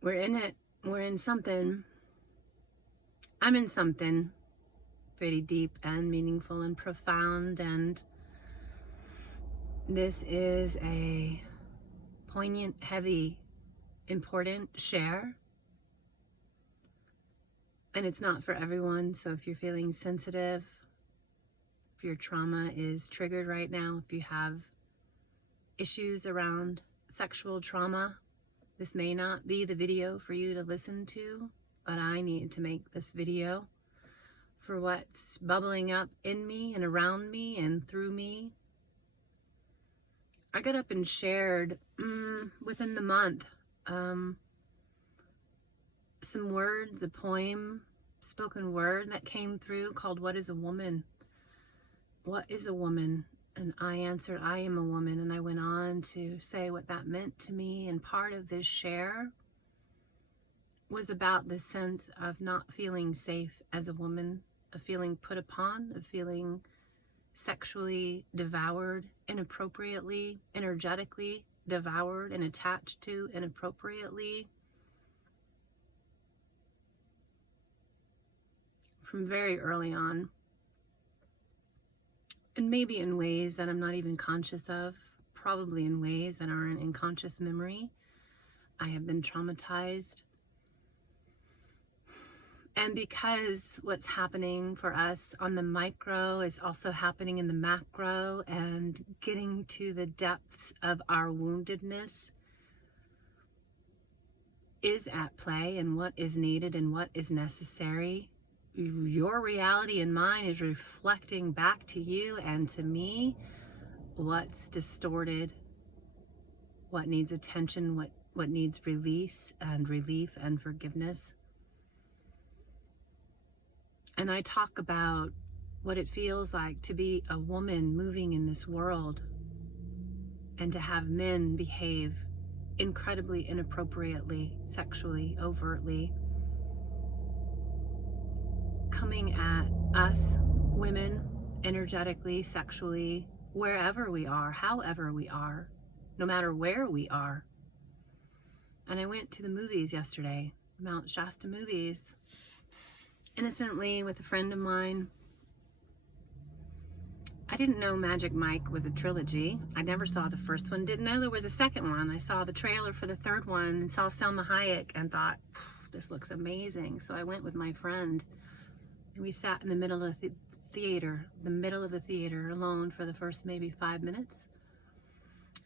We're in it. We're in something. I'm in something pretty deep and meaningful and profound, and this is a poignant, heavy, important share. And it's not for everyone, so if you're feeling sensitive, if your trauma is triggered right now, if you have issues around sexual trauma, this may not be the video for you to listen to, but I need to make this video for what's bubbling up in me and around me and through me. I got up and shared within the month some words, a poem, spoken word that came through called What is a Woman? What is a woman? And I answered, I am a woman. And I went on to say what that meant to me. And part of this share was about this sense of not feeling safe as a woman, of feeling put upon, of feeling sexually devoured inappropriately, energetically devoured and attached to inappropriately. From very early on. And maybe in ways that I'm not even conscious of, probably in ways that aren't in conscious memory. I have been traumatized. And because what's happening for us on the micro is also happening in the macro, and getting to the depths of our woundedness is at play, and what is needed and what is necessary. Your reality and mine is reflecting back to you and to me what's distorted, what needs attention, what needs release and relief and forgiveness. And I talk about what it feels like to be a woman moving in this world and to have men behave incredibly inappropriately, sexually, overtly, coming at us, women, energetically, sexually, wherever we are, however we are, no matter where we are. And I went to the movies yesterday, Mount Shasta movies, innocently with a friend of mine. I didn't know Magic Mike was a trilogy. I never saw the first one, didn't know there was a second one. I saw the trailer for the third one and saw Selma Hayek and thought, this looks amazing. So I went with my friend. And we sat in the middle of the theater alone for the first maybe 5 minutes.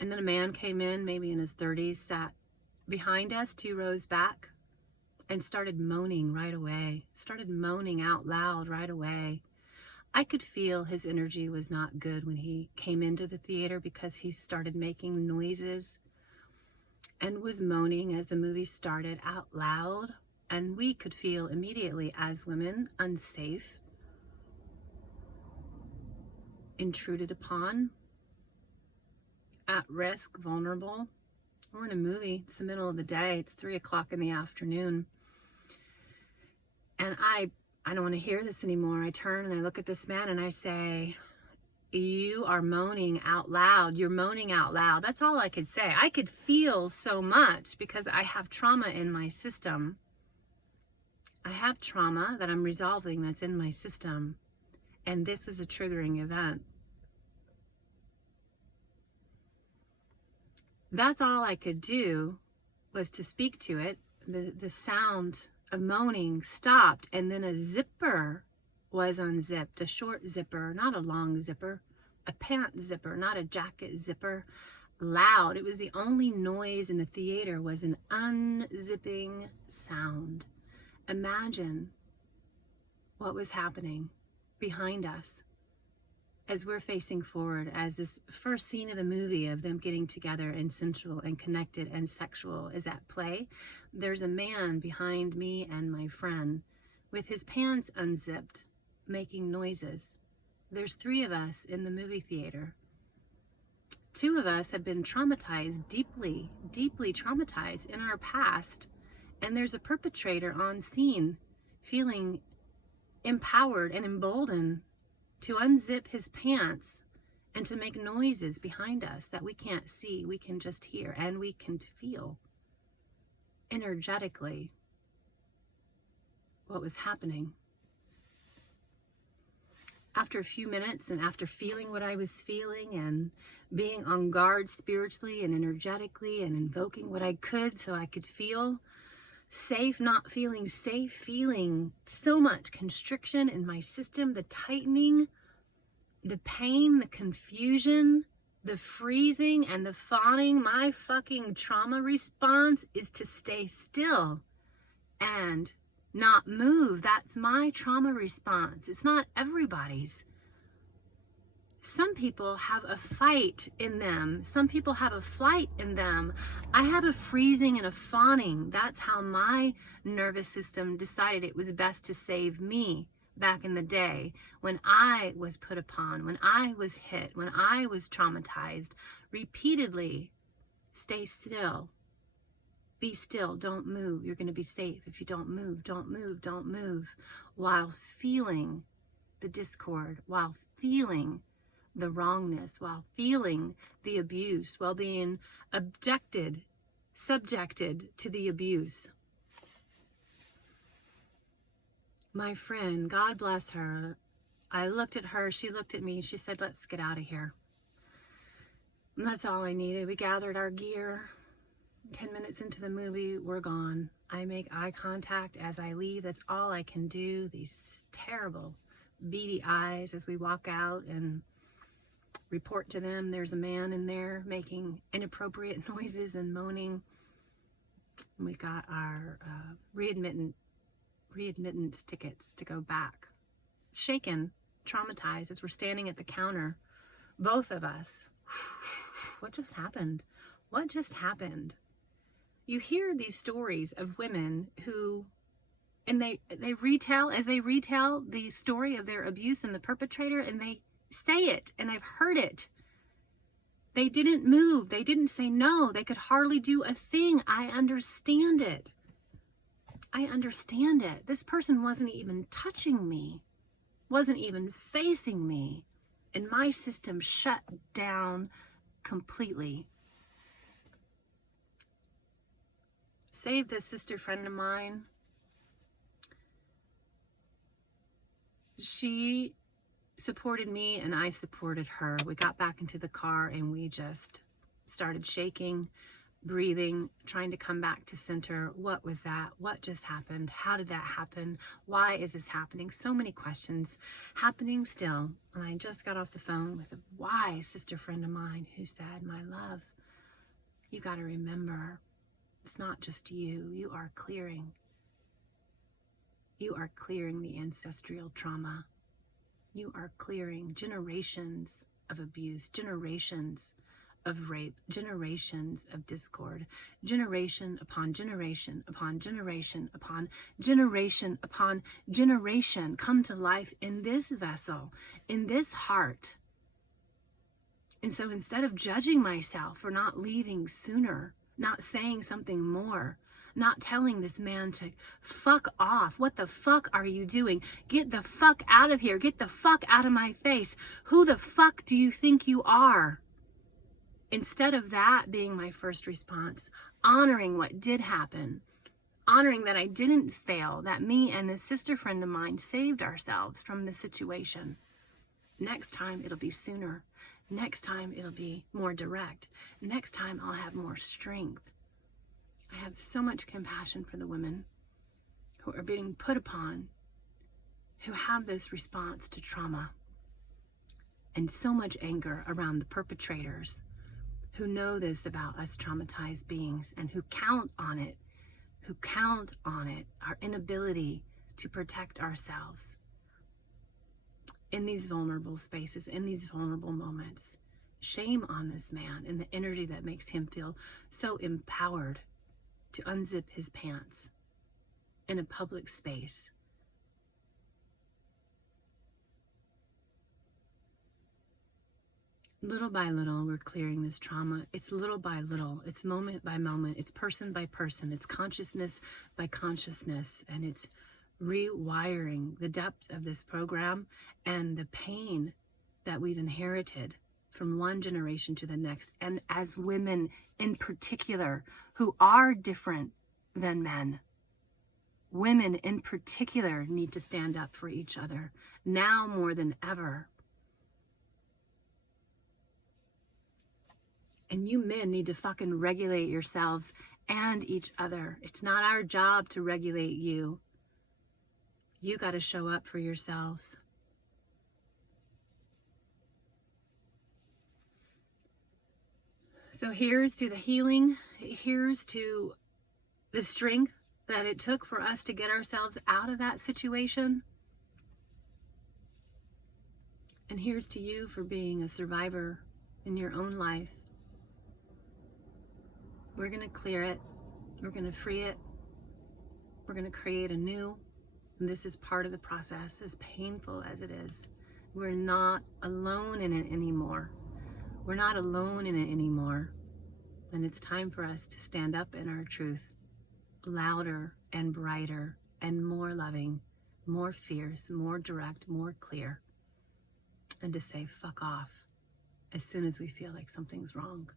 And then a man came in, maybe in his 30s, sat behind us 2 rows back, and started moaning right away, started moaning out loud right away. I could feel his energy was not good when he came into the theater, because he started making noises and was moaning as the movie started out loud. And we could feel immediately as women unsafe, intruded upon, at risk, vulnerable. We're in a movie. It's the middle of the day. It's 3 o'clock in the afternoon. And I don't want to hear this anymore. I turn and I look at this man and I say, you are moaning out loud. You're moaning out loud. That's all I could say. I could feel so much because I have trauma in my system. I have trauma that I'm resolving that's in my system, and this is a triggering event. That's all I could do was to speak to it. The sound of moaning stopped, and then a zipper was unzipped, a short zipper, not a long zipper, a pant zipper, not a jacket zipper, loud. It was the only noise in the theater, was an unzipping sound. Imagine what was happening behind us as we're facing forward, as this first scene of the movie of them getting together and sensual and connected and sexual is at play. There's a man behind me and my friend with his pants unzipped, making noises. There's 3 of us in the movie theater. 2 of us have been traumatized, deeply, deeply traumatized in our past. And there's a perpetrator on scene feeling empowered and emboldened to unzip his pants and to make noises behind us that we can't see, we can just hear, and we can feel. energetically what was happening. After a few minutes and after feeling what I was feeling and being on guard spiritually and energetically and invoking what I could so I could feel safe, not feeling safe, feeling so much constriction in my system, the tightening, the pain, the confusion, the freezing and the fawning, my fucking trauma response is to stay still and not move. That's my trauma response. It's not everybody's. Some people have a fight in them. Some people have a flight in them. I have a freezing and a fawning. That's how my nervous system decided it was best to save me back in the day when I was put upon, when I was hit, when I was traumatized repeatedly. Stay still. Be still, don't move. You're going to be safe. If you don't move, don't move, don't move. While feeling the discord, while feeling the wrongness, while feeling the abuse, while being subjected to the abuse. My friend, God bless her, I looked at her, she looked at me, she said, let's get out of here. And that's all I needed. We gathered our gear. 10 minutes into the movie, we're gone. I make eye contact as I leave. That's all I can do. These terrible, beady eyes as we walk out and report to them there's a man in there making inappropriate noises and moaning. We got our readmittance tickets to go back. Shaken, traumatized as we're standing at the counter. Both of us. What just happened? What just happened? You hear these stories of women who, and they retell the story of their abuse and the perpetrator, and they say it, and I've heard it. They didn't move. They didn't say no. They could hardly do a thing. I understand it. I understand it. This person wasn't even touching me, wasn't even facing me, and my system shut down completely. Save this sister friend of mine. She supported me and I supported her. We got back into the car and we just started shaking, breathing, trying to come back to center. What was that? What just happened? How did that happen? Why is this happening? So many questions happening still. And I just got off the phone with a wise sister friend of mine who said, my love, you got to remember, it's not just you. You are clearing. You are clearing the ancestral trauma. You are clearing generations of abuse, generations of rape, generations of discord, generation upon generation upon generation upon generation upon generation come to life in this vessel, in this heart. And so instead of judging myself for not leaving sooner, not saying something more, not telling this man to fuck off. What the fuck are you doing? Get the fuck out of here. Get the fuck out of my face. Who the fuck do you think you are? Instead of that being my first response, honoring what did happen, honoring that I didn't fail, that me and this sister friend of mine saved ourselves from the situation. Next time it'll be sooner. Next time it'll be more direct. Next time I'll have more strength. I have so much compassion for the women who are being put upon, who have this response to trauma, and so much anger around the perpetrators who know this about us traumatized beings and who count on it, our inability to protect ourselves in these vulnerable spaces, in these vulnerable moments. Shame on this man and the energy that makes him feel so empowered to unzip his pants in a public space. Little by little, we're clearing this trauma. It's little by little. It's moment by moment. It's person by person. It's consciousness by consciousness. And it's rewiring the depth of this program and the pain that we've inherited from one generation to the next. And as women in particular who are different than men. Women in particular need to stand up for each other now more than ever. And you men need to fucking regulate yourselves and each other. It's not our job to regulate you. You got to show up for yourselves. So here's to the healing. Here's to the strength that it took for us to get ourselves out of that situation. And here's to you for being a survivor in your own life. We're going to clear it. We're going to free it. We're going to create a new. And this is part of the process, as painful as it is. We're not alone in it anymore. We're not alone in it anymore. And it's time for us to stand up in our truth, louder and brighter and more loving, more fierce, more direct, more clear. And to say, fuck off, as soon as we feel like something's wrong.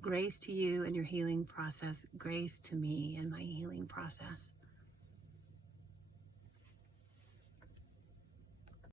Grace to you and your healing process. Grace to me and my healing process.